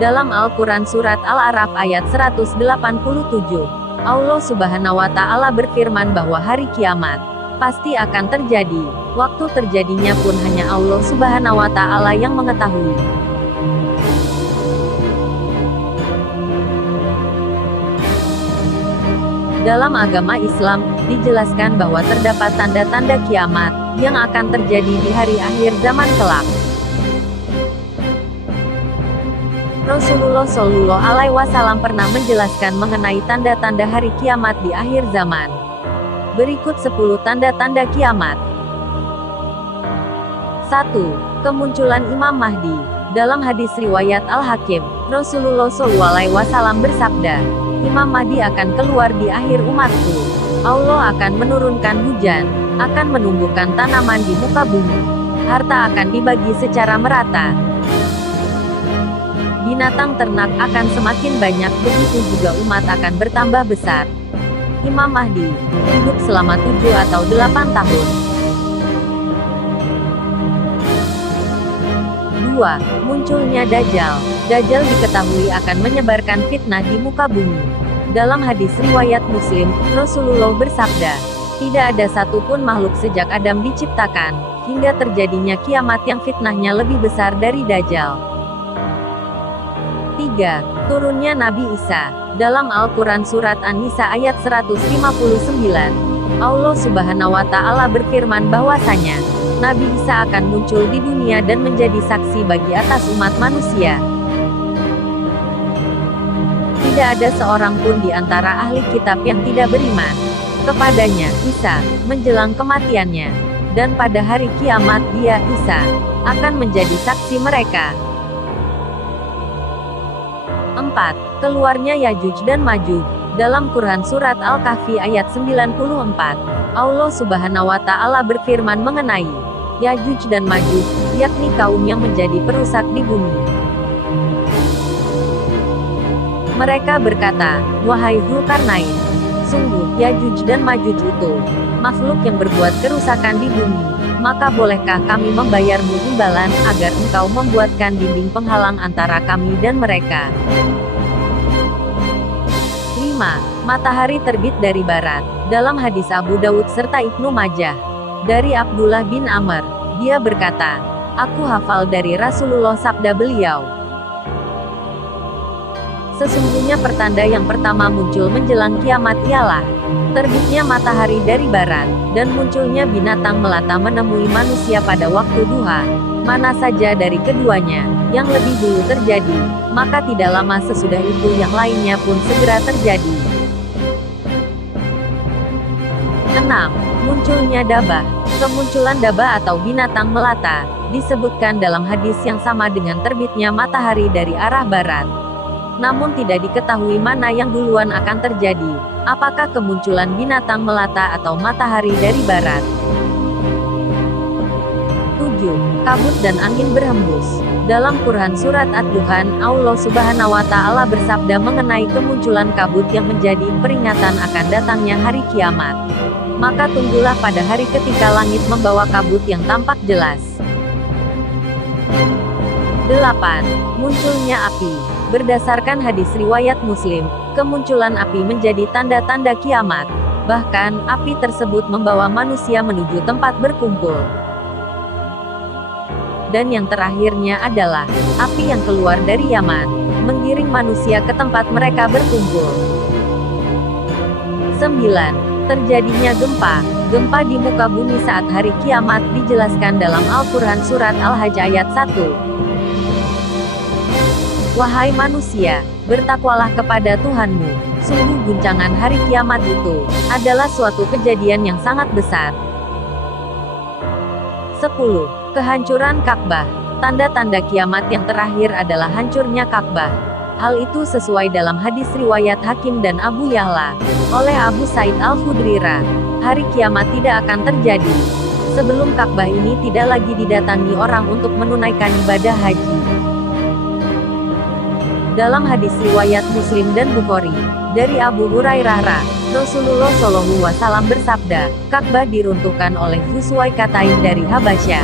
Dalam Al-Quran Surat Al-A'raf ayat 187, Allah Subhanahu wa Ta'ala berfirman bahwa hari kiamat pasti akan terjadi. Waktu terjadinya pun hanya Allah Subhanahu wa Ta'ala yang mengetahui. Dalam agama Islam, dijelaskan bahwa terdapat tanda-tanda kiamat yang akan terjadi di hari akhir zaman kelak. Rasulullah Shallallahu Alaihi Wasallam pernah menjelaskan mengenai tanda-tanda hari kiamat di akhir zaman. Berikut 10 tanda-tanda kiamat. 1. Kemunculan Imam Mahdi. Dalam hadis riwayat Al-Hakim, Rasulullah Shallallahu Alaihi Wasallam bersabda, Imam Mahdi akan keluar di akhir umatku. Allah akan menurunkan hujan, akan menumbuhkan tanaman di muka bumi. Harta akan dibagi secara merata. Binatang ternak akan semakin banyak, begitu juga umat akan bertambah besar. Imam Mahdi hidup selama 7 atau 8 tahun. 2. Munculnya Dajjal. Dajjal diketahui akan menyebarkan fitnah di muka bumi. Dalam hadis riwayat Muslim, Rasulullah bersabda, tidak ada satupun makhluk sejak Adam diciptakan, hingga terjadinya kiamat yang fitnahnya lebih besar dari Dajjal. 3. Turunnya Nabi Isa. Dalam Al-Quran Surat An-Nisa ayat 159, Allah Subhanahu wa Ta'ala berfirman bahwasanya Nabi Isa akan muncul di dunia dan menjadi saksi bagi atas umat manusia. Tidak ada seorang pun di antara ahli kitab yang tidak beriman kepadanya, Isa, menjelang kematiannya. Dan pada hari kiamat dia, Isa, akan menjadi saksi mereka. 4. Keluarnya Yajuj dan Majuj. Dalam Quran Surat Al-Kahfi ayat 94, Allah Subhanahu wa Ta'ala berfirman mengenai Yajuj dan Majuj, yakni kaum yang menjadi perusak di bumi. Mereka berkata, wahai Dzulkarnain, sungguh Yajuj dan Majuj itu makhluk yang berbuat kerusakan di bumi. Maka bolehkah kami membayarmu imbalan agar engkau membuatkan dinding penghalang antara kami dan mereka? 5. Matahari terbit dari barat. Dalam hadis Abu Dawud serta Ibnu Majah, dari Abdullah bin Amr, dia berkata, aku hafal dari Rasulullah sabda beliau, sesungguhnya pertanda yang pertama muncul menjelang kiamat ialah terbitnya matahari dari barat, dan munculnya binatang melata menemui manusia pada waktu duha. Mana saja dari keduanya yang lebih dulu terjadi, maka tidak lama sesudah itu yang lainnya pun segera terjadi. 6. Munculnya dabah. Kemunculan dabah atau binatang melata disebutkan dalam hadis yang sama dengan terbitnya matahari dari arah barat. Namun tidak diketahui mana yang duluan akan terjadi, apakah kemunculan binatang melata atau matahari dari barat. 7. Kabut dan angin berhembus. Dalam Quran Surat Ad-Duhan, Allah Subhanahu wa Ta'ala bersabda mengenai kemunculan kabut yang menjadi peringatan akan datangnya hari kiamat. Maka tunggulah pada hari ketika langit membawa kabut yang tampak jelas. 8. Munculnya api. Berdasarkan hadis riwayat Muslim, kemunculan api menjadi tanda-tanda kiamat. Bahkan, api tersebut membawa manusia menuju tempat berkumpul. Dan yang terakhirnya adalah api yang keluar dari Yaman, menggiring manusia ke tempat mereka berkumpul. 9. Terjadinya gempa. Gempa di muka bumi saat hari kiamat dijelaskan dalam Al-Quran Surat Al-Hajj ayat 1. Wahai manusia, bertakwalah kepada Tuhanmu. Sungguh guncangan hari kiamat itu adalah suatu kejadian yang sangat besar. 10. Kehancuran Ka'bah. Tanda-tanda kiamat yang terakhir adalah hancurnya Ka'bah. Hal itu sesuai dalam hadis riwayat Hakim dan Abu Ya'la oleh Abu Sa'id Al-Khudri. Hari kiamat tidak akan terjadi sebelum Ka'bah ini tidak lagi didatangi orang untuk menunaikan ibadah haji. Dalam hadis riwayat Muslim dan Bukhari, dari Abu Hurairah, Rasulullah SAW bersabda, Ka'bah diruntuhkan oleh Husuai Katain dari Habasyah.